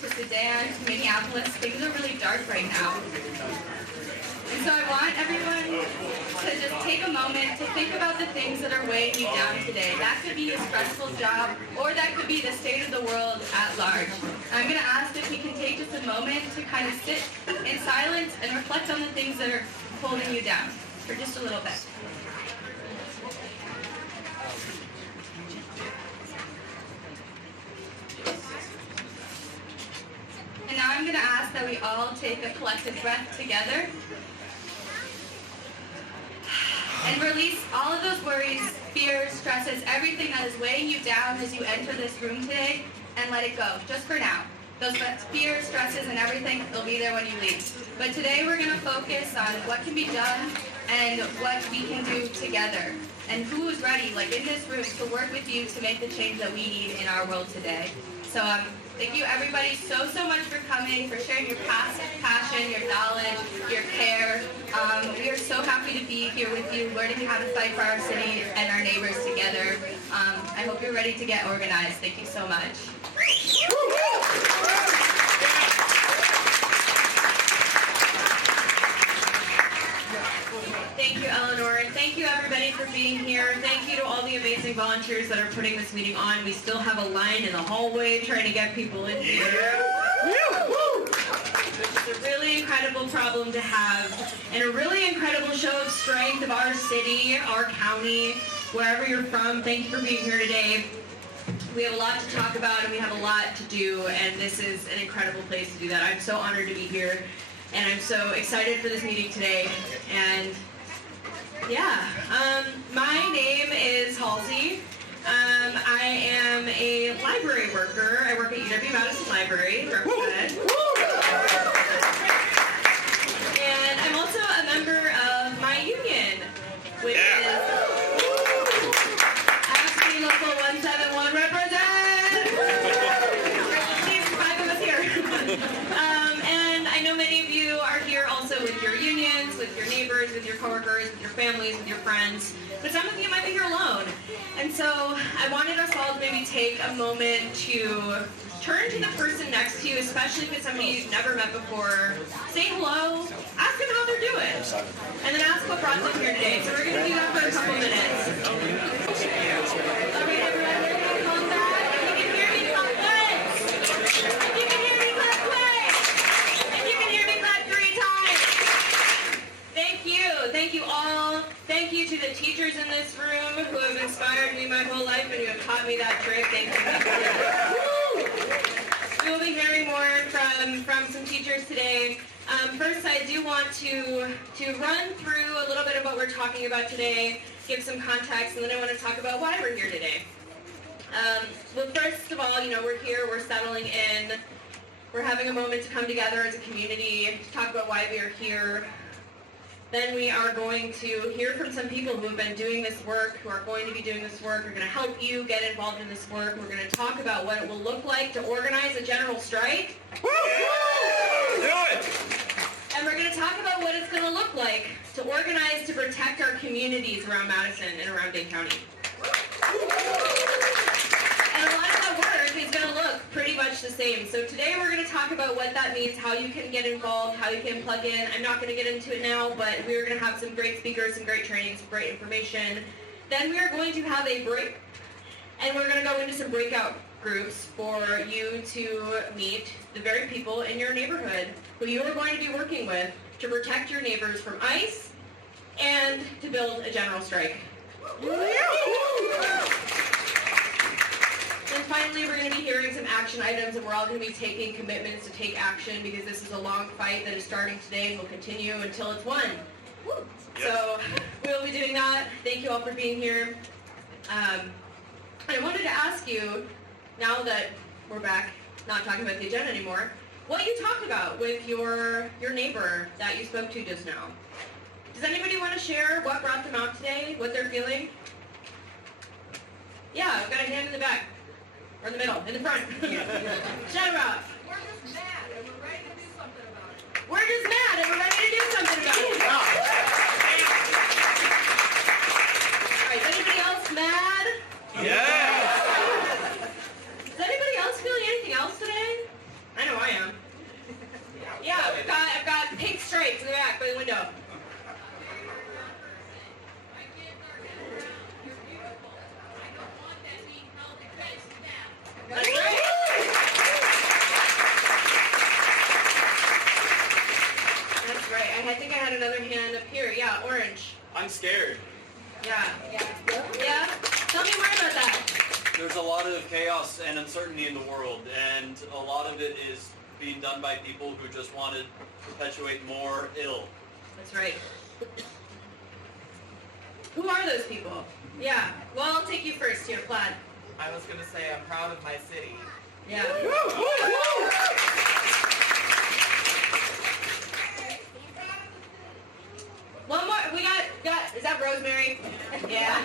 to Sudan, to Minneapolis, things are really dark right now. And so I want everyone to just take a moment to think about the things that are weighing you down today. That could be a stressful job, or that could be the state of the world at large. I'm going to ask if we can take just a moment to kind of sit in silence and reflect on the things that are holding you down for just a little bit. And now I'm going to ask that we all take a collective breath together and release all of those worries, fears, stresses, everything that is weighing you down as you enter this room today, and let it go, just for now. Those fears, stresses, and everything, they'll be there when you leave. But today we're going to focus on what can be done and what we can do together. And who is ready, like in this room, to work with you to make the change that we need in our world today. So thank you everybody so much for coming, for sharing your passion, your knowledge, your care. We are so happy to be here with you, learning how to fight for our city and our neighbors together. I hope you're ready to get organized. Thank you so much. Thank you, Eleanor. Thank you, everybody, for being here. Thank you to all the amazing volunteers that are putting this meeting on. We still have a line in the hallway trying to get people in here. It's a really incredible problem to have, and a really incredible show of strength of our city, our county, wherever you're from. Thank you for being here today. We have a lot to talk about, and we have a lot to do, and this is an incredible place to do that. I'm so honored to be here, and I'm so excited for this meeting today. And yeah, my name is Halsey. I am a library worker. I work at UW Madison Library, represent. And I'm also a member of my union, which is FC Local 171 represent. There's 5 of us here. And I know many of you are here also with your unions, with your neighbors, with your coworkers, with your families, with your friends. But some of you might be here alone. And so I wanted us all to maybe take a moment to turn to the person next to you, especially if it's somebody you've never met before. Say hello, ask them how they're doing, and then ask what brought them here today. So we're going to do that for a couple minutes. All right, everyone, we're going to come back. If you can hear me, clap once. If you can hear me, clap twice. If you can hear me, clap 3 times. Thank you. Thank you all. Thank you to the teachers in this room who have inspired me my whole life and who have taught me that trick. Thank you. We will be hearing more from some teachers today. First, I do want to run through a little bit of what we're talking about today, give some context, and then I want to talk about why we're here today. Well, first of all, we're here, we're settling in, we're having a moment to come together as a community to talk about why we are here. Then we are going to hear from some people who have been doing this work, who are going to be doing this work. We're going to help you get involved in this work. We're going to talk about what it will look like to organize a general strike. Woo! Do it! And we're going to talk about what it's going to look like to organize to protect our communities around Madison and around Dane County. And a lot of that work is going to look pretty much the same. So today we're going to talk about what that means, how you can get involved, how you can plug in. I'm not going to get into it now, but we're going to have some great speakers, some great training, some great information. Then we are going to have a break, and we're going to go into some breakout groups for you to meet the very people in your neighborhood who you are going to be working with to protect your neighbors from ICE and to build a general strike. And finally, we're going to be hearing some action items, and we're all going to be taking commitments to take action because this is a long fight that is starting today and will continue until it's won. So we'll be doing that. Thank you all for being here. I wanted to ask you, now that we're back not talking about the agenda anymore, what you talked about with your neighbor that you spoke to just now. Does anybody want to share what brought them out today, what they're feeling? Yeah, we've got a hand in the back. Or in the middle, in the front. Shout out. We're just mad and we're ready to do something about it. We're just mad and we're ready to do something about it. All right, is anybody else mad? Yeah. Is anybody else feeling anything else today? I know I'm scared. Yeah. Yeah? Tell me more about that. There's a lot of chaos and uncertainty in the world, and a lot of it is being done by people who just want to perpetuate more ill. That's right. Who are those people? Yeah. Well, I'll take you first here, Plaid. I was going to say I'm proud of my city. Yeah. One more. We got. Is that Rosemary? Yeah.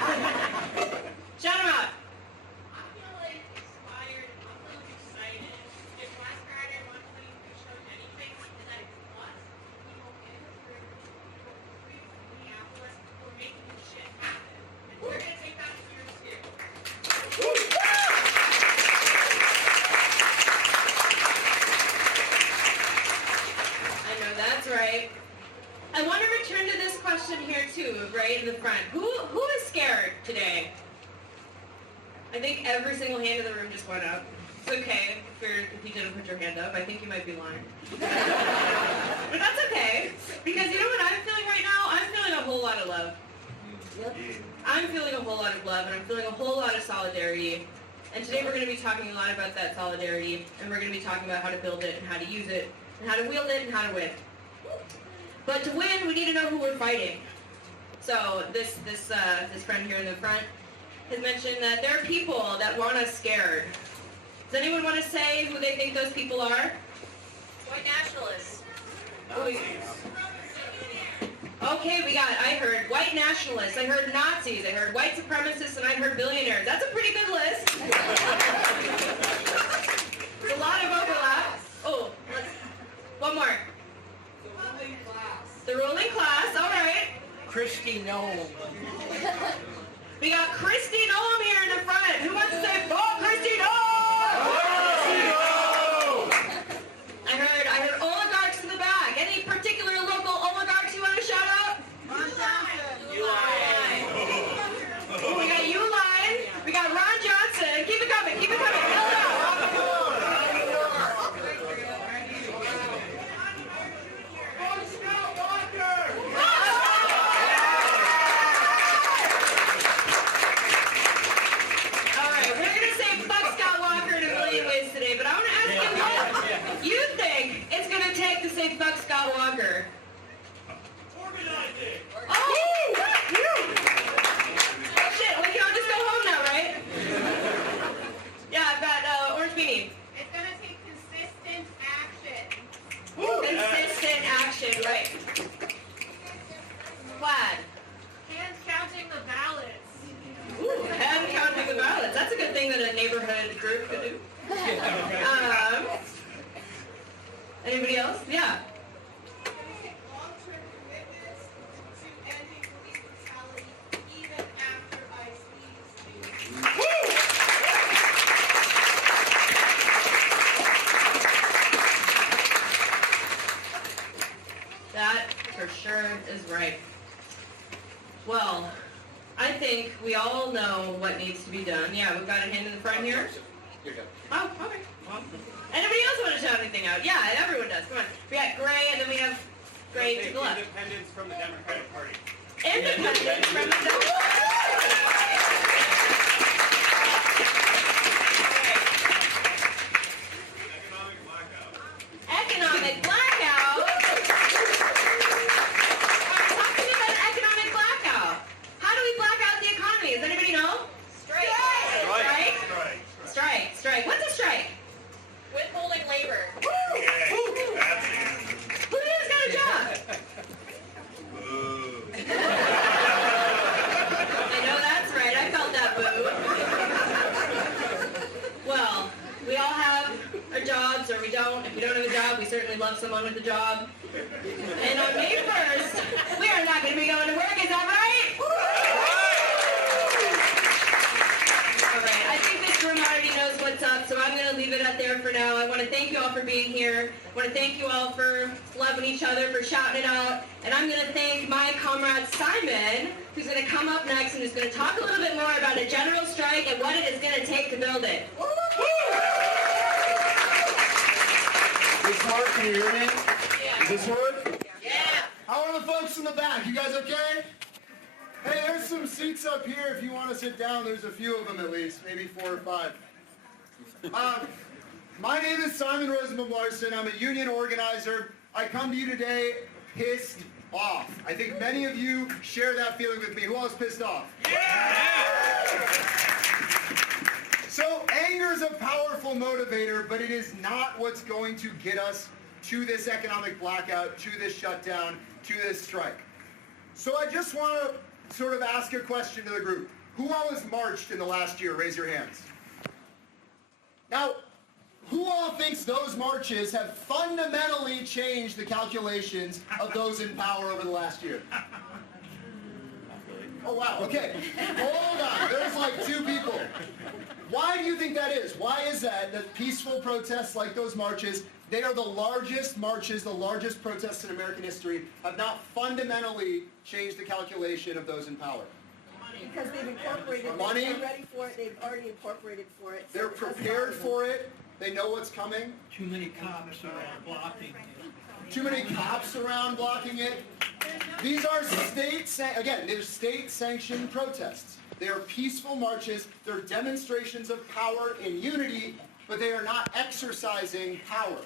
Shout him out. I'm feeling inspired. I'm really excited. If last Friday I want to show anything, is that it's us, people in the group, Minneapolis, who are making this shit happen. And we're going to take that serious too. I know that's right. I want to return to this question here too, right in the front. Who is scared today? I think every single hand in the room just went up. It's okay if you didn't put your hand up. I think you might be lying. But that's okay, because you know what I'm feeling right now? I'm feeling a whole lot of love. I'm feeling a whole lot of love, and I'm feeling a whole lot of solidarity. And today we're going to be talking a lot about that solidarity, and we're going to be talking about how to build it, and how to use it, and how to wield it, and how to win. But to win, we need to know who we're fighting. So this friend here in the front has mentioned that there are people that want us scared. Does anyone want to say who they think those people are? White nationalists. Okay, I heard white nationalists, I heard Nazis, I heard white supremacists, and I heard billionaires. That's a pretty good list. There's a lot of overlap. Oh, one more. The ruling class, all right. Christy Noem. We got Christy Noem here in the front. Who wants to say, "Oh, Christy Noem"? I heard oligarchs in the back. Any particular local oligarchs you want to shout out? Uline. Oh, we got Uline. We got Ron Johnson. Keep it coming. Keep it coming. You think it's going to take to say fuck Scott Walker? Organizing! Oh! Shit, we can all just go home now, right? Yeah, I've got Orange Beanie. It's going to take consistent action. Consistent action, right. Plaid. Hands counting the ballots. Ooh, hand counting the ballots. That's a good thing that a neighborhood group could do. Anybody else? Yeah. Long-term commitments to ending police brutality even after ICE leaves. That for sure is right. Well, I think we all know what needs to be done. Yeah, we've got a hand in the front here. You're good. Oh, okay. Well, anybody else want to shout anything out? Yeah, everyone does. Come on. We got Gray, and then we have Gray to the left. Independence from the Democratic Party. Independence from the Economic blackout. All right, talk to me about an economic blackout. How do we black out the economy? Does anybody know? Strike. Strike. What's a strike? Withholding labor. Who here's got a job? I know that's right. I felt that boo. Well, we all have our jobs, or we don't. If we don't have a job, we certainly love someone with a job. And on May 1st, we are not going to be going to work. Is that right? All right. I think this room already knows what's up, so I'm going to leave it up there for now. I want to thank you all for being here. I want to thank you all for loving each other, for shouting it out. And I'm going to thank my comrade Simon, who's going to come up next and who's going to talk a little bit more about a general strike and what it is going to take to build it. This work? Can you hear me? Yeah. Does this work? Yeah. How are the folks in the back? You guys okay? Hey, there's some seats up here if you want to sit down. There's a few of them at least, maybe 4 or 5. My name is Simon Rosenbaum Larson. I'm a union organizer. I come to you today pissed off. I think many of you share that feeling with me. Who else pissed off? Yeah! So anger is a powerful motivator, but it is not what's going to get us to this economic blackout, to this shutdown, to this strike. So I just want to sort of ask a question to the group. Who all has marched in the last year? Raise your hands. Now, who all thinks those marches have fundamentally changed the calculations of those in power over the last year? Oh, wow. Okay. Hold on. There's like 2 people. Why do you think that is? Why is that peaceful protests like those marches, they are the largest marches, the largest protests in American history, have not fundamentally changed the calculation of those in power? Because they've incorporated, Money. they're ready for it, they've already incorporated for it. So They're it doesn't prepared bother for it. They know what's coming. Too many cops are blocking. Too many cops around blocking it. These are they're state-sanctioned protests. They are peaceful marches. They're demonstrations of power in unity, but they are not exercising power.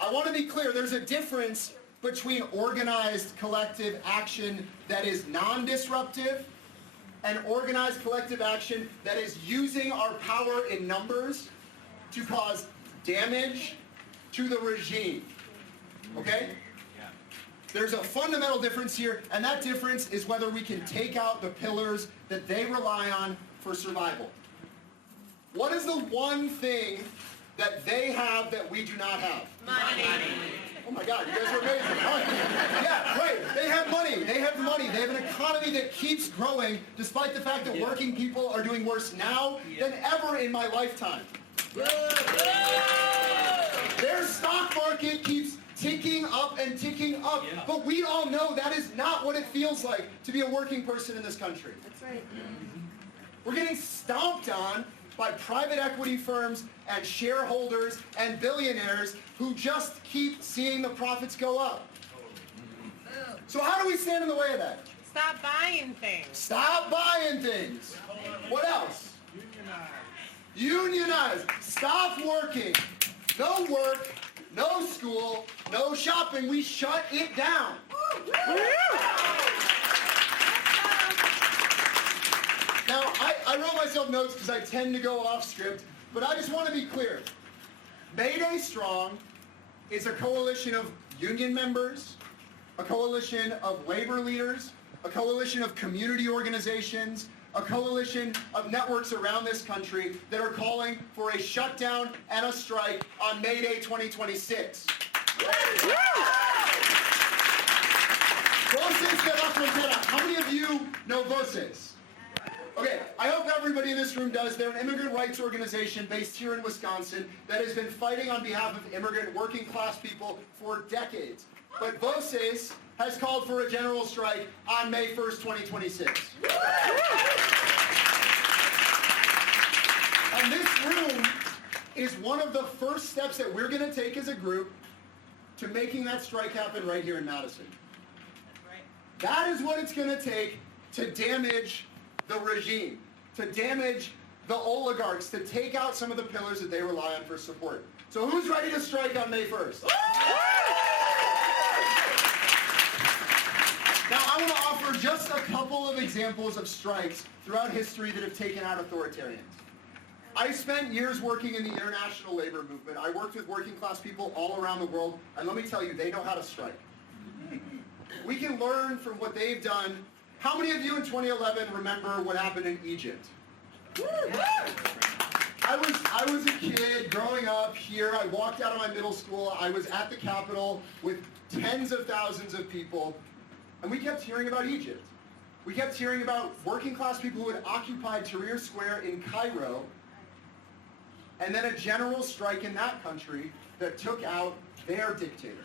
I want to be clear, there's a difference between organized collective action that is non-disruptive and organized collective action that is using our power in numbers to cause damage to the regime. Okay? There's a fundamental difference here, and that difference is whether we can take out the pillars that they rely on for survival. What is the one thing that they have that we do not have? Money. Oh my God, you guys are amazing. Yeah, right. They have money. They have money. They have an economy that keeps growing despite the fact that working people are doing worse now than ever in my lifetime. Their stock market keeps ticking up and ticking up. Yeah. But we all know that is not what it feels like to be a working person in this country. That's right. We're getting stomped on by private equity firms and shareholders and billionaires who just keep seeing the profits go up. So how do we stand in the way of that? Stop buying things. Stop buying things. What else? Unionize. Stop working. No work, no school, no shopping. We shut it down. Now, I wrote myself notes because I tend to go off script, but I just want to be clear. Mayday Strong is a coalition of union members, a coalition of labor leaders, a coalition of community organizations, a coalition of networks around this country that are calling for a shutdown and a strike on May Day 2026. Voces de la Frontera. How many of you know Voces? Okay, I hope everybody in this room does. They're an immigrant rights organization based here in Wisconsin that has been fighting on behalf of immigrant working class people for decades. But Voces has called for a general strike on May 1st, 2026. And this room is one of the first steps that we're going to take as a group to making that strike happen right here in Madison. That is what it's going to take to damage the regime, to damage the oligarchs, to take out some of the pillars that they rely on for support. So who's ready to strike on May 1st? Now I want to offer just a couple of examples of strikes throughout history that have taken out authoritarians. I spent years working in the international labor movement. I worked with working class people all around the world, and let me tell you, they know how to strike. We can learn from what they've done. How many of you in 2011 remember what happened in Egypt? I was a kid growing up here. I walked out of my middle school. I was at the Capitol with tens of thousands of people, and we kept hearing about Egypt. We kept hearing about working class people who had occupied Tahrir Square in Cairo, and then a general strike in that country that took out their dictator.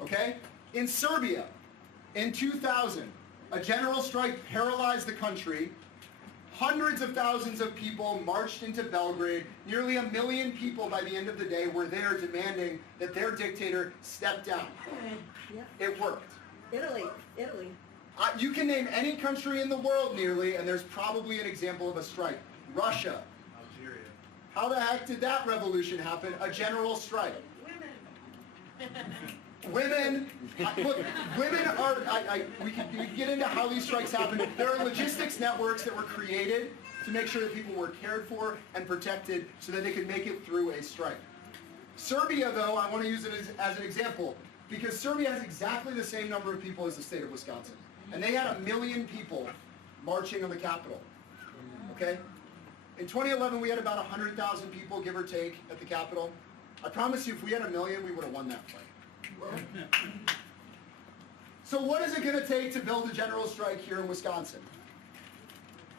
Okay? In Serbia, in 2000, a general strike paralyzed the country. Hundreds of thousands of people marched into Belgrade. Nearly 1 million people by the end of the day were there demanding that their dictator step down. Yeah. It worked. Italy. You can name any country in the world nearly, and there's probably an example of a strike. Russia. Algeria. How the heck did that revolution happen? A general strike. Women, look, women are, we can get into how these strikes happen. There are logistics networks that were created to make sure that people were cared for and protected so that they could make it through a strike. Serbia, though, I want to use it as an example, because Serbia has exactly the same number of people as the state of Wisconsin. And they had 1 million people marching on the Capitol. Okay? In 2011, we had about 100,000 people, give or take, at the Capitol. I promise you, if we had 1 million, we would have won that fight. So what is it going to take to build a general strike here in Wisconsin?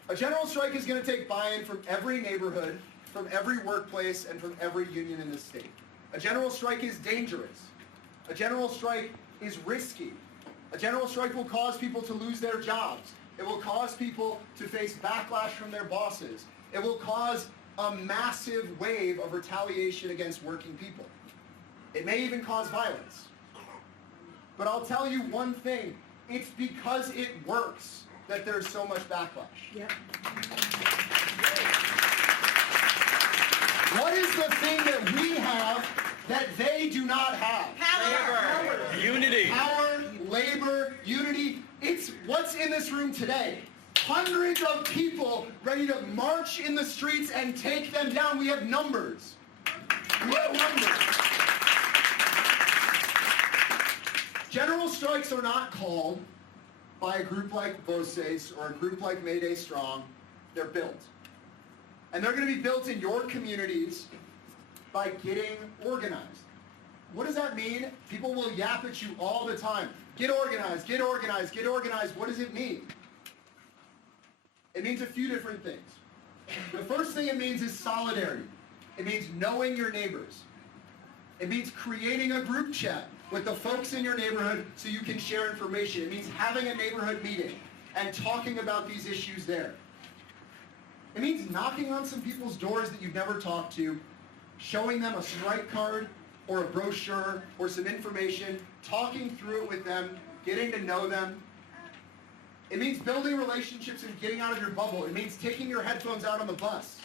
A general strike is going to take buy-in from every neighborhood, from every workplace, and from every union in the state. A general strike is dangerous. A general strike is risky. A general strike will cause people to lose their jobs. It will cause people to face backlash from their bosses. It will cause a massive wave of retaliation against working people. It may even cause violence. But I'll tell you one thing, it's because it works that there's so much backlash. Yep. What is the thing that we have that they do not have? Power. Unity. Power, labor, unity. It's what's in this room today. Hundreds of people ready to march in the streets and take them down. We have numbers. We have numbers. General strikes are not called by a group like VOCES or a group like Mayday Strong. They're built. And they're going to be built in your communities by getting organized. What does that mean? People will yap at you all the time. Get organized, get organized, get organized. What does it mean? It means a few different things. The first thing it means is solidarity. It means knowing your neighbors. It means creating a group chat with the folks in your neighborhood so you can share information. It means having a neighborhood meeting and talking about these issues there. It means knocking on some people's doors that you've never talked to, showing them a strike card or a brochure or some information, talking through it with them, getting to know them. It means building relationships and getting out of your bubble. It means taking your headphones out on the bus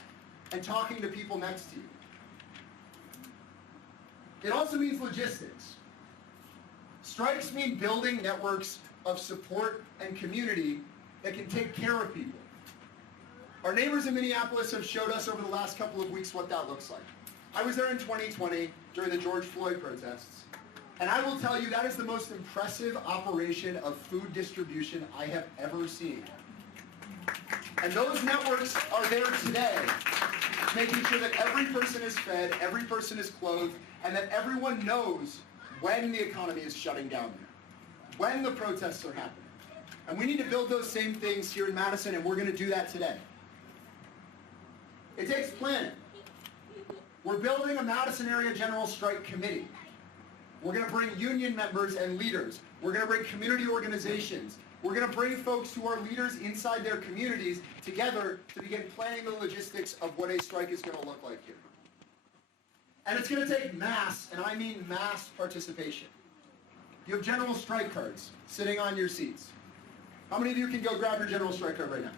and talking to people next to you. It also means logistics. Strikes mean building networks of support and community that can take care of people. Our neighbors in Minneapolis have showed us over the last couple of weeks what that looks like. I was there in 2020 during the George Floyd protests, and I will tell you that is the most impressive operation of food distribution I have ever seen. And those networks are there today, making sure that every person is fed, every person is clothed, and that everyone knows when the economy is shutting down there, when the protests are happening. And we need to build those same things here in Madison, and we're going to do that today. It takes planning. We're building a Madison Area General Strike Committee. We're going to bring union members and leaders. We're going to bring community organizations. We're going to bring folks who are leaders inside their communities together to begin planning the logistics of what a strike is going to look like here. And it's going to take mass, and I mean mass participation. You have general strike cards sitting on your seats. How many of you can go grab your general strike card right now?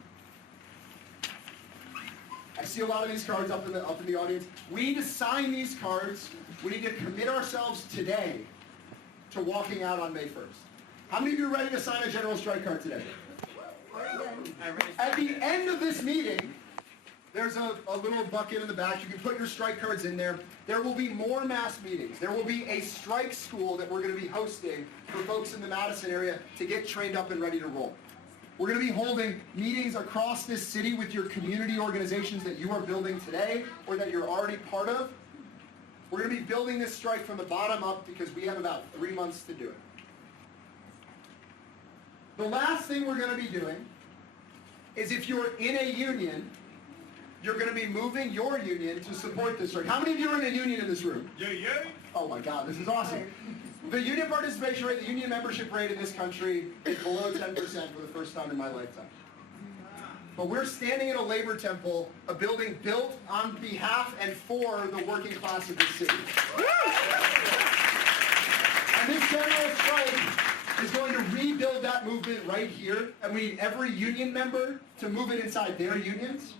I see a lot of these cards up in the audience. We need to sign these cards. We need to commit ourselves today to walking out on May 1st. How many of you are ready to sign a general strike card today? At the end of this meeting, there's a little bucket in the back. You can put your strike cards in there. There will be more mass meetings. There will be a strike school that we're going to be hosting for folks in the Madison area to get trained up and ready to roll. We're going to be holding meetings across this city with your community organizations that you are building today or that you're already part of. We're going to be building this strike from the bottom up because we have about 3 months to do it. The last thing we're going to be doing is if you're in a union, you're going to be moving your union to support this strike. How many of you are in a union in this room? Yeah. Oh my God, this is awesome. The union participation rate, the union membership rate in this country is below 10% for the first time in my lifetime. But we're standing in a labor temple, a building built on behalf and for the working class of this city. And this general strike is going to rebuild that movement right here, and we need every union member to move it inside their unions,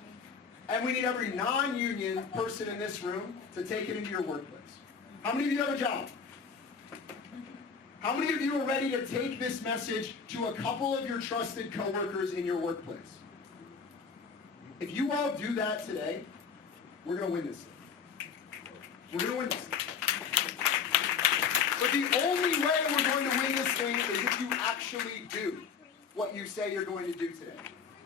and we need every non-union person in this room to take it into your workplace. How many of you have a job? How many of you are ready to take this message to a couple of your trusted coworkers in your workplace? If you all do that today, we're going to win this thing. We're going to win this thing. But the only way we're going to win this thing is if you actually do what you say you're going to do today.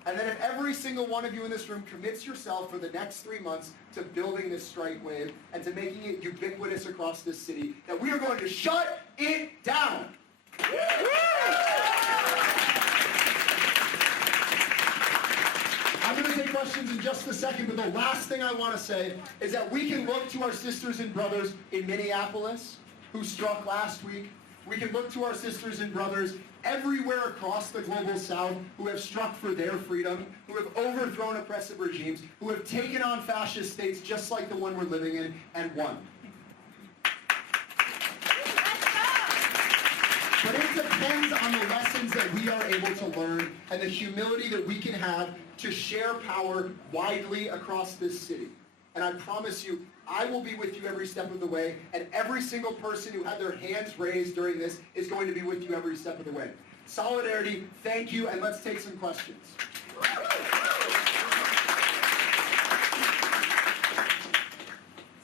And then if every single one of you in this room commits yourself for the next 3 months to building this strike wave and to making it ubiquitous across this city, that we are going to shut it down. I'm going to take questions in just a second, but the last thing I want to say is that we can look to our sisters and brothers in Minneapolis who struck last week. We can look to our sisters and brothers everywhere across the global south who have struck for their freedom, who have overthrown oppressive regimes, who have taken on fascist states just like the one we're living in and won. But it depends on the lessons that we are able to learn and the humility that we can have to share power widely across this city. And I promise you, I will be with you every step of the way, and every single person who had their hands raised during this is going to be with you every step of the way. Solidarity, thank you, and let's take some questions.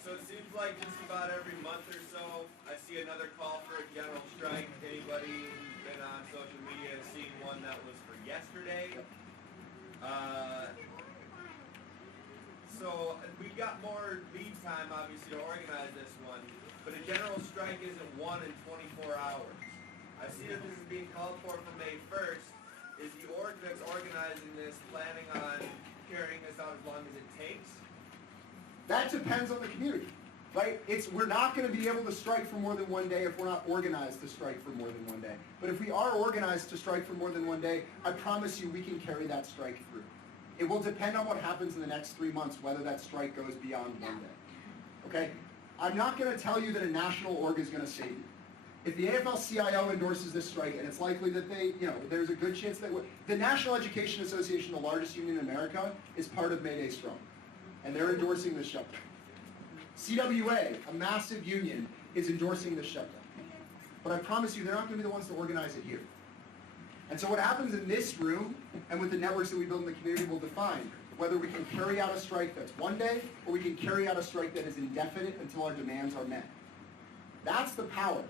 So it seems like just about every month or so, I see another call for a general strike. Anybody who's been on social media has seen one that was for yesterday. So we've got more lead time, obviously, to organize this one, but a general strike isn't one in 24 hours. I see that this is being called for May 1st. Is the org that's organizing this planning on carrying this out as long as it takes? That depends on the community, right? We're not going to be able to strike for more than one day if we're not organized to strike for more than one day. But if we are organized to strike for more than one day, I promise you we can carry that strike through. It will depend on what happens in the next 3 months, whether that strike goes beyond one day. Okay? I'm not going to tell you that a national org is going to save you. If the AFL-CIO endorses this strike, and it's likely that there's a good chance that the National Education Association, the largest union in America, is part of May Day Strong. And they're endorsing this shutdown. CWA, a massive union, is endorsing this shutdown. But I promise you, they're not going to be the ones to organize it here. And so what happens in this room and with the networks that we build in the community will define whether we can carry out a strike that's one day or we can carry out a strike that is indefinite until our demands are met. That's the power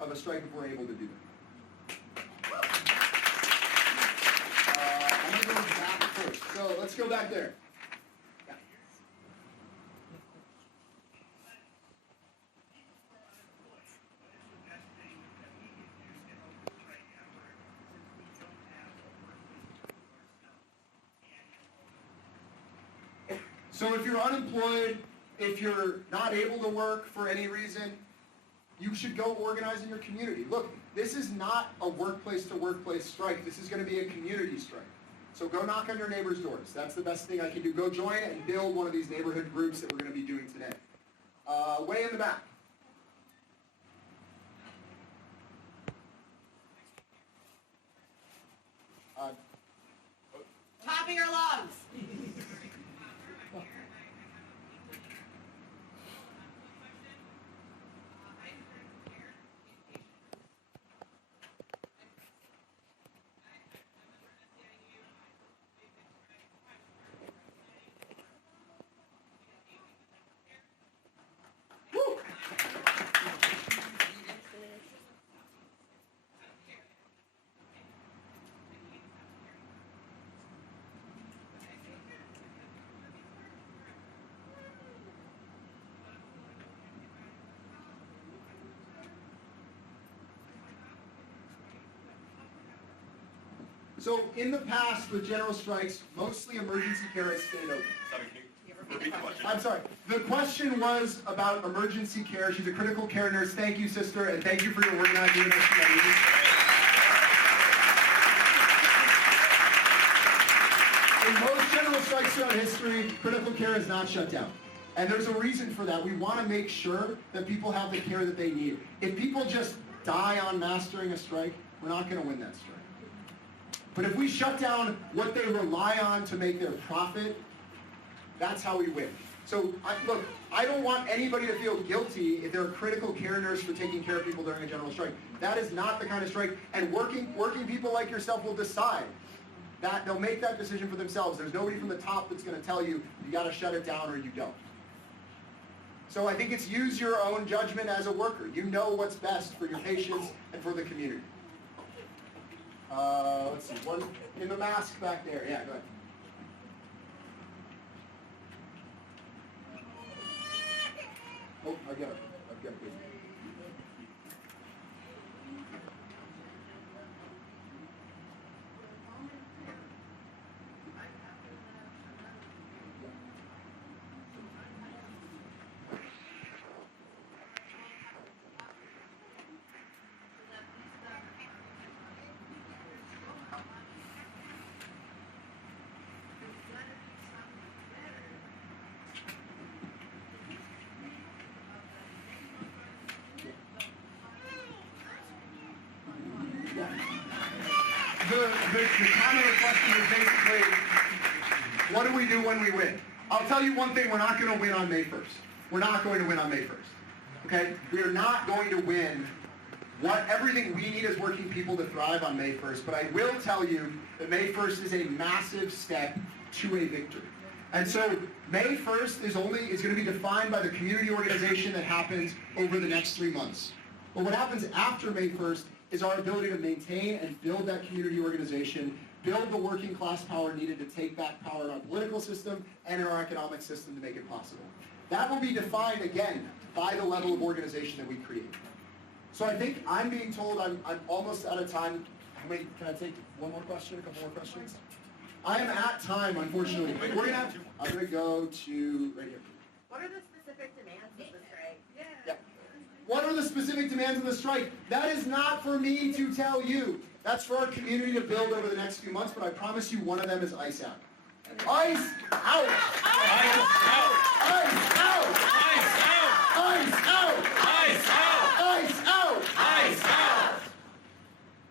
of a strike if we're able to do that. I'm going to go back first. So let's go back there. Yeah. So if you're unemployed, if you're not able to work for any reason, you should go organize in your community. Look, this is not a workplace-to-workplace strike. This is going to be a community strike. So go knock on your neighbors' doors. That's the best thing I can do. Go join and build one of these neighborhood groups that we're going to be doing today. Way in the back. Top of your lungs. So in the past with general strikes, mostly emergency care has stayed open. Sorry, can you repeat the question? I'm sorry. The question was about emergency care. She's a critical care nurse. Thank you, sister, and thank you for your organizing. In most general strikes throughout history, critical care is not shut down. And there's a reason for that. We want to make sure that people have the care that they need. If people just die on mastering a strike, we're not going to win that strike. But if we shut down what they rely on to make their profit, that's how we win. So, look, I don't want anybody to feel guilty if they're a critical care nurse for taking care of people during a general strike. That is not the kind of strike, and working people like yourself will decide. That they'll make that decision for themselves. There's nobody from the top that's going to tell you, you got to shut it down or you don't. So I think it's use your own judgment as a worker. You know what's best for your patients and for the community. Let's see, one in the mask back there. Yeah, go ahead. Oh, I've got it. The comment or question is basically, what do we do when we win? I'll tell you one thing, we're not going to win on May 1st. We're not going to win on May 1st. Okay? We are not going to win everything we need as working people to thrive on May 1st, but I will tell you that May 1st is a massive step to a victory. And so May 1st is going to be defined by the community organization that happens over the next 3 months. But what happens after May 1st is our ability to maintain and build that community organization, build the working class power needed to take back power in our political system and in our economic system to make it possible. That will be defined, again, by the level of organization that we create. So I think I'm being told I'm almost out of time. How many? Can I take one more question, a couple more questions? I am at time, unfortunately. I'm going to go to right here. What are the specific demands of the strike? Yeah. What are the specific demands of the strike? That is not for me to tell you. That's for our community to build over the next few months, but I promise you one of them is ICE out. ICE out! ICE out! ICE out! ICE out! ICE out! ICE out! ICE out! ICE out!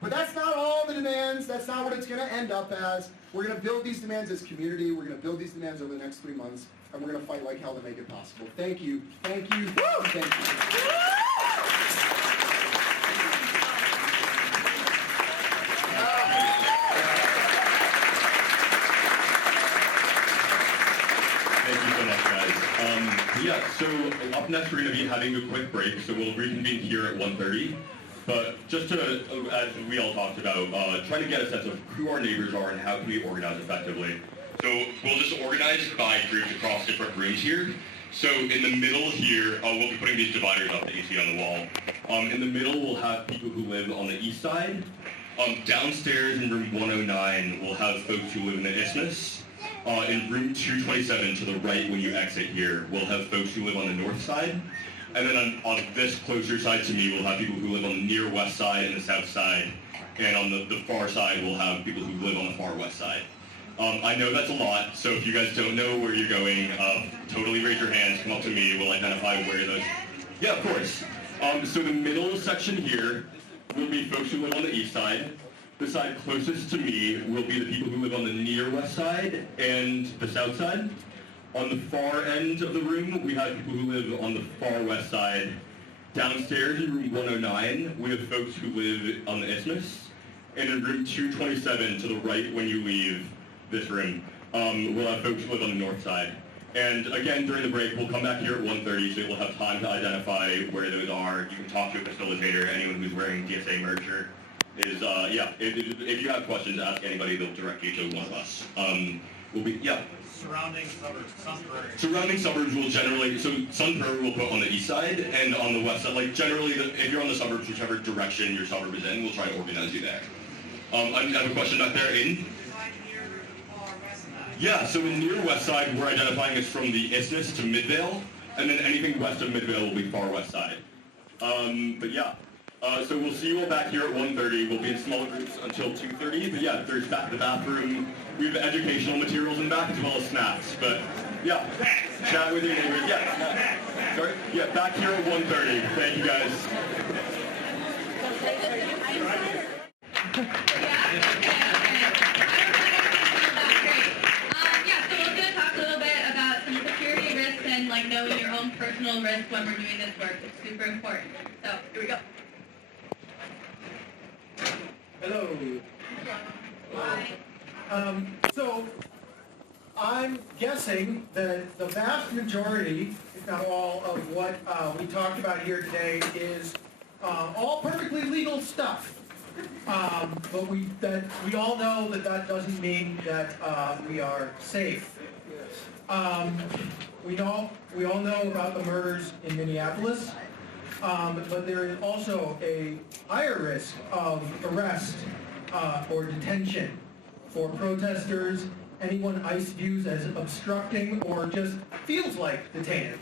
But that's not all the demands. That's not what it's going to end up as. We're going to build these demands as community. We're going to build these demands over the next 3 months, and we're going to fight like hell to make it possible. Thank you. Thank you. Thank you. Yeah, so up next we're going to be having a quick break, so we'll reconvene here at 1:30. But just to, as we all talked about, trying to get a sense of who our neighbors are and how can we organize effectively. So we'll just organize by groups across different rooms here. So in the middle here, we'll be putting these dividers up that you see on the wall. In the middle, we'll have people who live on the east side. Downstairs in room 109, we'll have folks who live in the Isthmus. In room 227 to the right when you exit here, we'll have folks who live on the north side. And then on this closer side to me, we'll have people who live on the near west side and the south side. And on the far side, we'll have people who live on the far west side. I know that's a lot, so if you guys don't know where you're going, totally raise your hands, come up to me, we'll identify where those... Yeah, of course. So the middle section here will be folks who live on the east side. The side closest to me will be the people who live on the near west side and the south side. On the far end of the room, we have people who live on the far west side. Downstairs in room 109, we have folks who live on the Isthmus. And in room 227 to the right when you leave this room, we'll have folks who live on the north side. And again, during the break, we'll come back here at 1:30, so we'll have time to identify where those are. You can talk to a facilitator, anyone who's wearing DSA merch shirt. If you have questions, ask anybody. They'll direct you to one of us. Surrounding suburbs, Sun Prairie. Surrounding suburbs will generally, so Sun Prairie will put on the east side, and on the west side, like generally, if you're on the suburbs, whichever direction your suburb is in, we'll try to organize you there. I have a question back there, Aiden? Yeah, so in near west side, we're identifying as from the Isthmus to Midvale, and then anything west of Midvale will be far west side. So we'll see you all back here at 1:30. We'll be in smaller groups until 2:30. But yeah, there's back to the bathroom. We have educational materials in back as well as snacks. But yeah, chat with your neighbors. Yeah, sorry. Yeah, back here at 1:30. Thank you guys. So we're going to talk a little bit about some security risks and like knowing your own personal risk when we're doing this work. It's super important. So here we go. Hello. Bye. So I'm guessing that the vast majority, if not all, of what we talked about here today is all perfectly legal stuff. But we all know that doesn't mean that we are safe. We all know about the murders in Minneapolis, but there is also a higher risk of arrest or detention for protesters, anyone ICE views as obstructing or just feels like detaining.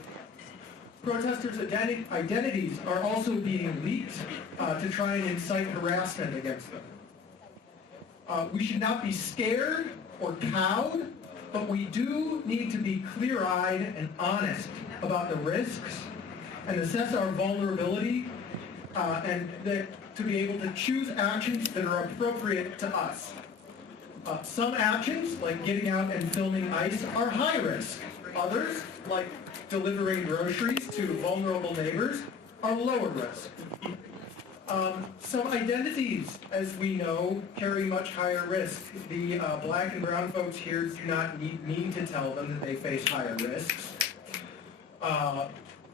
Protesters' identities are also being leaked to try and incite harassment against them. We should not be scared or cowed, but we do need to be clear-eyed and honest about the risks and assess our vulnerability and to be able to choose actions that are appropriate to us. Some actions, like getting out and filming ICE, are high risk. Others, like delivering groceries to vulnerable neighbors, are lower risk. Some identities, as we know, carry much higher risk. The black and brown folks here do not need me to tell them that they face higher risks.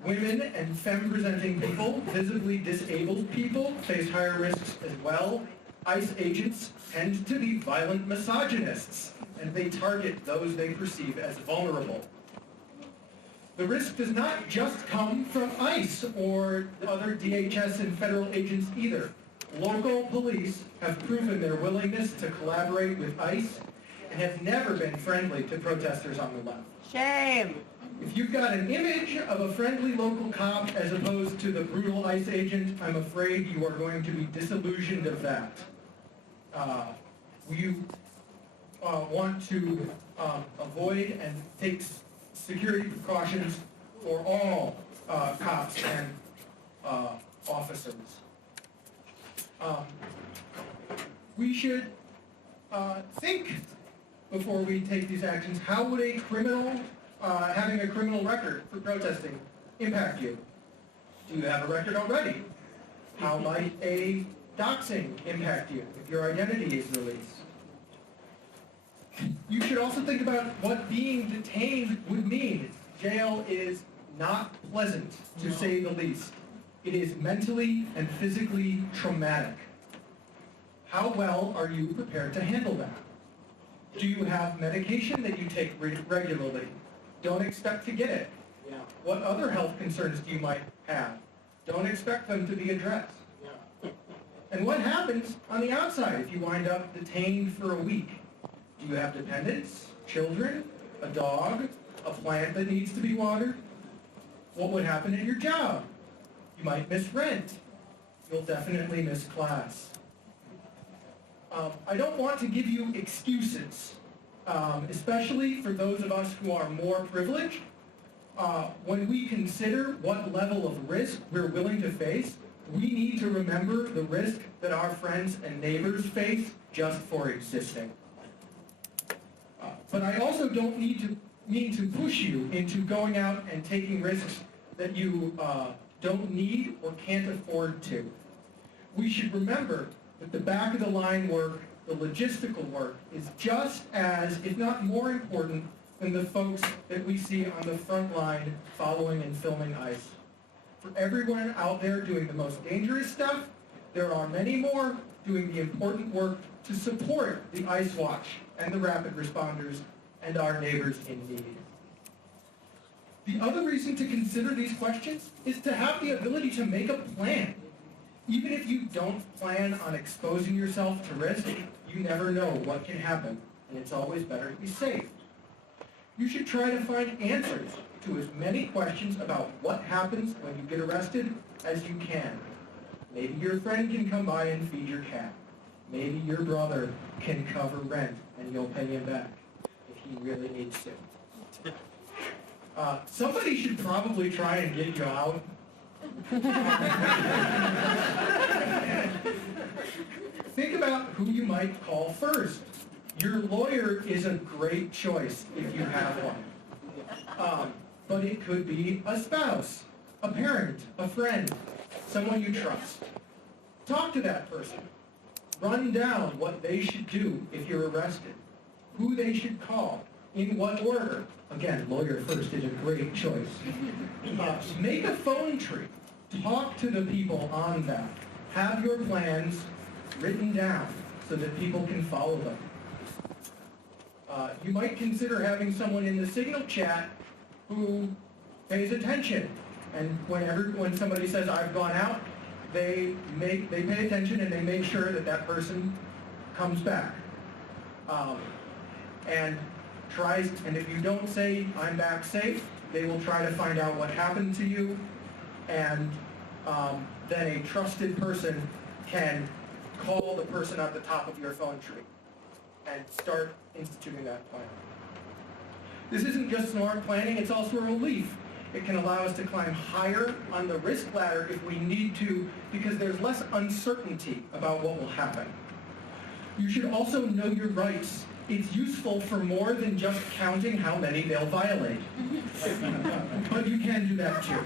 Women and femme-presenting people, visibly disabled people, face higher risks as well. ICE agents tend to be violent misogynists, and they target those they perceive as vulnerable. The risk does not just come from ICE or other DHS and federal agents either. Local police have proven their willingness to collaborate with ICE and have never been friendly to protesters on the left. Shame. If you've got an image of a friendly local cop as opposed to the brutal ICE agent, I'm afraid you are going to be disillusioned of that. We want to avoid and take security precautions for all cops and officers. We should think before we take these actions. How would a criminal having a criminal record for protesting impact you? Do you have a record already? How might a doxing impact you if your identity is released? You should also think about what being detained would mean. Jail is not pleasant, to say the least. It is mentally and physically traumatic. How well are you prepared to handle that? Do you have medication that you take regularly? Don't expect to get it. What other health concerns do you might have? Don't expect them to be addressed. And what happens on the outside if you wind up detained for a week? Do you have dependents, children, a dog, a plant that needs to be watered? What would happen at your job? You might miss rent. You'll definitely miss class. I don't want to give you excuses, especially for those of us who are more privileged. When we consider what level of risk we're willing to face, we need to remember the risk that our friends and neighbors face just for existing. But I also don't mean to push you into going out and taking risks that you don't need or can't afford to. We should remember that the back of the line work, the logistical work, is just as, if not more important than the folks that we see on the front line following and filming ICE. For everyone out there doing the most dangerous stuff, there are many more doing the important work to support the ICE Watch and the rapid responders and our neighbors in need. The other reason to consider these questions is to have the ability to make a plan. Even if you don't plan on exposing yourself to risk, you never know what can happen, and it's always better to be safe. You should try to find answers to as many questions about what happens when you get arrested as you can. Maybe your friend can come by and feed your cat. Maybe your brother can cover rent and you'll pay him back if he really needs to. Somebody should probably try and get you out Think about who you might call first. Your lawyer is a great choice if you have one. But it could be a spouse, a parent, a friend, someone you trust. Talk to that person. Run down what they should do if you're arrested, who they should call, in what order. Again, lawyer first is a great choice. Make a phone tree. Talk to the people on that. Have your plans written down so that people can follow them. You might consider having someone in the Signal chat who pays attention. And when somebody says, I've gone out, they pay attention and they make sure that that person comes back. And if you don't say, I'm back safe, they will try to find out what happened to you, and then a trusted person can call the person at the top of your phone tree and start instituting that plan. This isn't just smart planning, it's also a relief. It can allow us to climb higher on the risk ladder if we need to, because there's less uncertainty about what will happen. You should also know your rights. It's useful for more than just counting how many they'll violate. But you can do that too.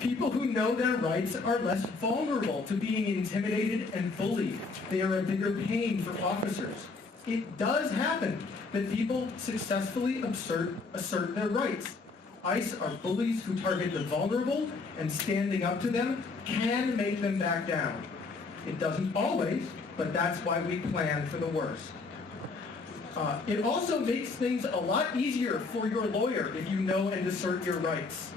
People who know their rights are less vulnerable to being intimidated and bullied. They are a bigger pain for officers. It does happen that people successfully assert their rights. ICE are bullies who target the vulnerable, and standing up to them can make them back down. It doesn't always, but that's why we plan for the worst. It also makes things a lot easier for your lawyer if you know and assert your rights.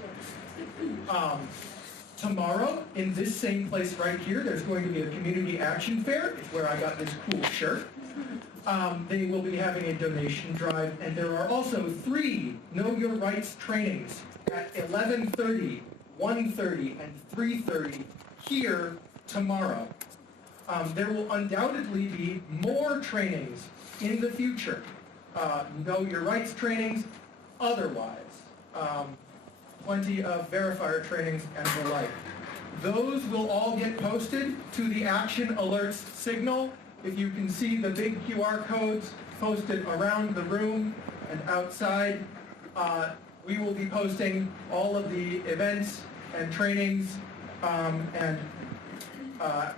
Tomorrow, in this same place right here, there's going to be a community action fair. It's where I got this cool shirt. They will be having a donation drive, and there are also 3 Know Your Rights trainings at 11:30, 1:30, and 3:30 here tomorrow. There will undoubtedly be more trainings in the future. Know Your Rights trainings, otherwise. Plenty of verifier trainings and the like. Those will all get posted to the Action Alerts Signal. If you can see the big QR codes posted around the room and outside, we will be posting all of the events and trainings and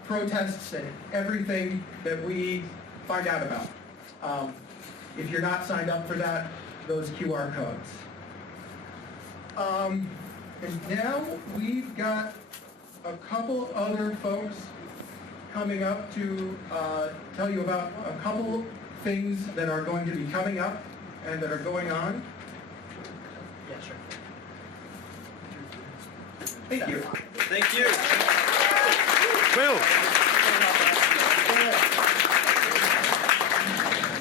protests and everything that we find out about. If you're not signed up for that, those QR codes. And now we've got a couple other folks coming up to tell you about a couple things that are going to be coming up and that are going on. Yeah, sure. Thank you. Thank you. Will.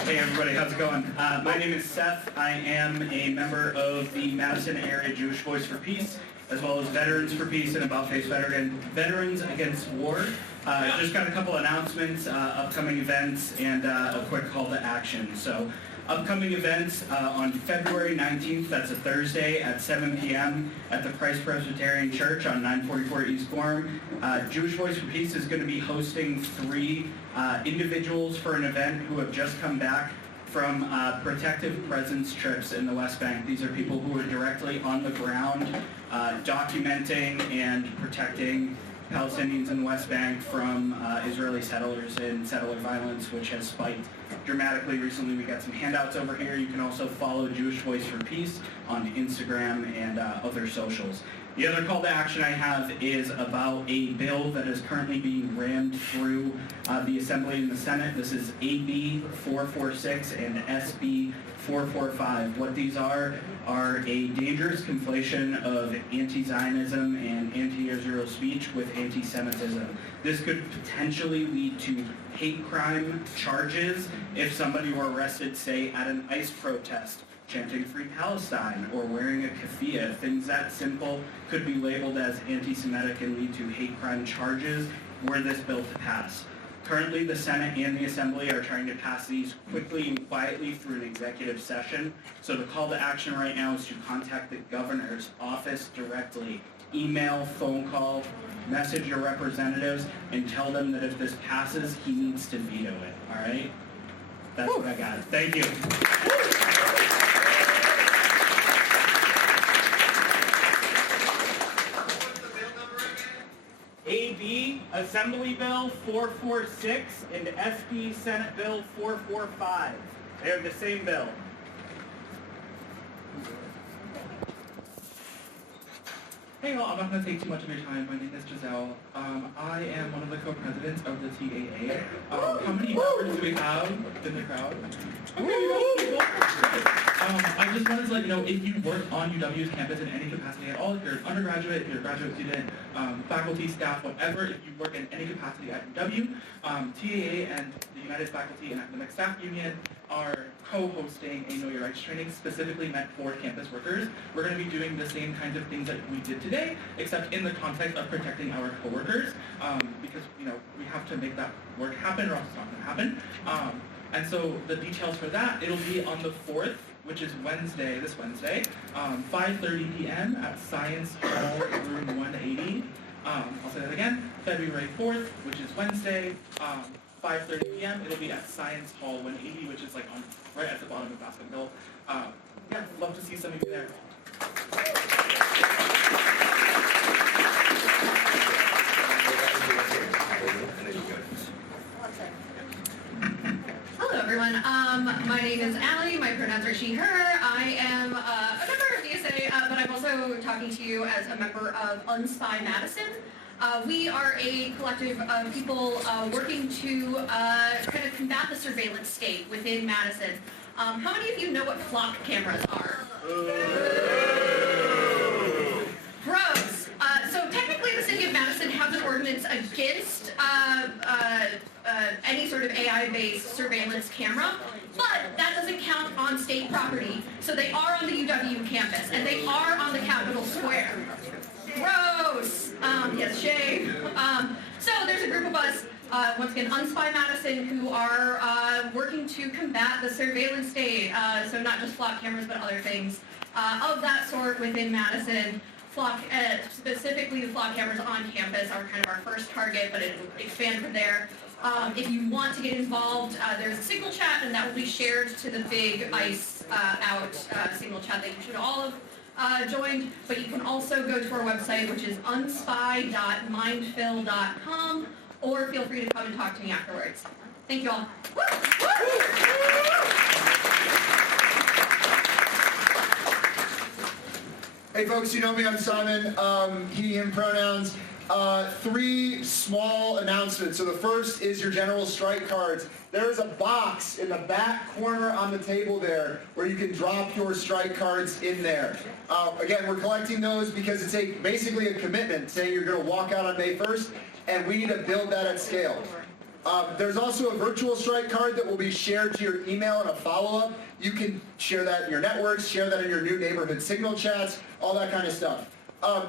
Hey everybody, how's it going? My name is Seth. I am a member of the Madison Area Jewish Voice for Peace, as well as Veterans for Peace and About Face Veterans Against War. Just got a couple announcements, upcoming events, and a quick call to action. So, upcoming events on February 19th, that's a Thursday at 7 p.m. at the Christ Presbyterian Church on 944 East Gorham. Jewish Voice for Peace is going to be hosting 3 individuals for an event who have just come back from protective presence trips in the West Bank. These are people who are directly on the ground documenting and protecting Palestinians in the West Bank from Israeli settlers and settler violence, which has spiked dramatically recently. We got some handouts over here. You can also follow Jewish Voice for Peace on Instagram and other socials. The other call to action I have is about a bill that is currently being rammed through the Assembly and the Senate. This is AB 446 and SB 445. What these are a dangerous conflation of anti-Zionism and anti-Israel speech with anti-Semitism. This could potentially lead to hate crime charges if somebody were arrested, say, at an ICE protest, chanting Free Palestine, or wearing a keffiyeh. Things that simple could be labeled as anti-Semitic and lead to hate crime charges were this bill to pass. Currently, the Senate and the Assembly are trying to pass these quickly and quietly through an executive session. So the call to action right now is to contact the governor's office directly email, phone call, message your representatives, and tell them that if this passes, he needs to veto it, all right? That's what I got. Thank you. AB, Assembly Bill 446, and SB Senate Bill 445. They're the same bill. Hey all, I'm not going to take too much of your time. My name is Giselle. I am one of the co-presidents of the TAA. How many members do we have in the crowd? Okay, we got people. I just wanted to let you know, if you work on UW's campus in any capacity at all, if you're an undergraduate, if you're a graduate student, faculty, staff, whatever, if you work in any capacity at UW, TAA and the United Faculty and Academic Staff Union are co-hosting a Know Your Rights training specifically meant for campus workers. We're going to be doing the same kinds of things that we did today, except in the context of protecting our coworkers, because we have to make that work happen, or else it's not going to happen. And so the details for that, it'll be on the 4th, which is Wednesday, this Wednesday, 5:30 p.m. at Science Hall, room 180. I'll say that again, February 4th, which is Wednesday, 5:30 p.m. It'll be at Science Hall 180, which is like right at the bottom of Basket Hill. Yeah, love to see some of you there. Hello everyone, my name is Allie, my pronouns are she, her. I am a member of DSA, but I'm also talking to you as a member of Unspy Madison. We are a collective of people working to kind of combat the surveillance state within Madison. How many of you know what flock cameras are? Gross. So technically the city of Madison has an ordinance against any sort of AI-based surveillance camera, but that doesn't count on state property. So they are on the UW campus, and they are on the Capitol Square. Gross. Yes, shame. So there's a group of us, once again, Unspy Madison, who are working to combat the surveillance state. So not just flock cameras, but other things of that sort within Madison. Specifically the flock cameras on campus are kind of our first target, but it will expand from there. If you want to get involved, there's a signal chat, and that will be shared to the big ICE out signal chat that you should all have joined. But you can also go to our website, which is unspy.mindfill.com, or feel free to come and talk to me afterwards. Thank you all. Hey folks, you know me, I'm Simon, he, him pronouns. 3 small announcements. So the first is your general strike cards. There's a box in the back corner on the table there where you can drop your strike cards in there. Again, we're collecting those because it's basically a commitment saying you're going to walk out on May 1st, and we need to build that at scale. There's also a virtual strike card that will be shared to your email and a follow-up. You can share that in your networks, share that in your new neighborhood signal chats, all that kind of stuff.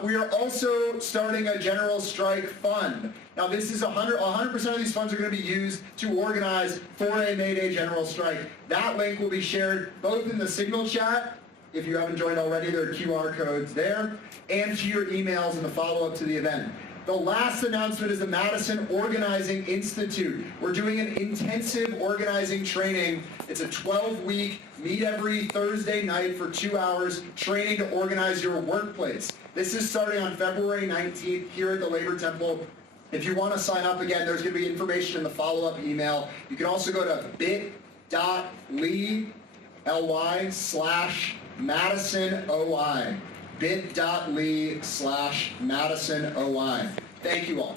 We are also starting a general strike fund. Now this is 100% of these funds are going to be used to organize for a May Day general strike. That link will be shared both in the signal chat, if you haven't joined already, there are QR codes there, and to your emails in the follow-up to the event. The last announcement is the Madison Organizing Institute. We're doing an intensive organizing training. It's a 12-week, meet every Thursday night for 2 hours, training to organize your workplace. This is starting on February 19th here at the Labor Temple. If you want to sign up, again, there's going to be information in the follow-up email. You can also go to bit.ly/MadisonOI. bit.ly/MadisonOI. Thank you all.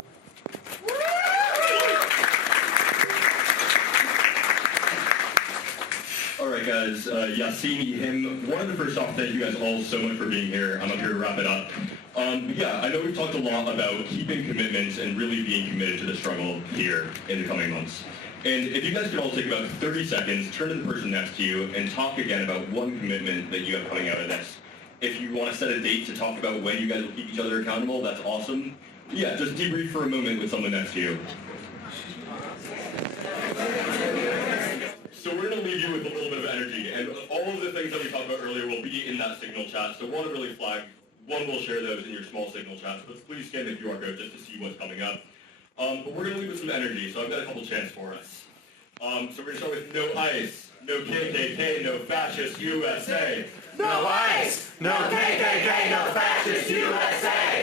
All right, guys. Yassini, him. One of the first off, thank you guys all so much for being here. I'm up here to wrap it up. Yeah, I know we've talked a lot about keeping commitments and really being committed to the struggle here in the coming months. And if you guys could all take about 30 seconds, turn to the person next to you, and talk again about one commitment that you have coming out of this. If you want to set a date to talk about when you guys will keep each other accountable, that's awesome. Yeah, just debrief for a moment with someone next to you. So we're going to leave you with a little bit of energy, and all of the things that we talked about earlier will be in that signal chat, so we want to really flag one will share those in your small signal chats, but please scan the QR code just to see what's coming up. But we're going to leave with some energy, so I've got a couple chants for us. So we're going to start with no ICE, no KKK, no fascist USA. No ICE, no KKK, no fascist USA.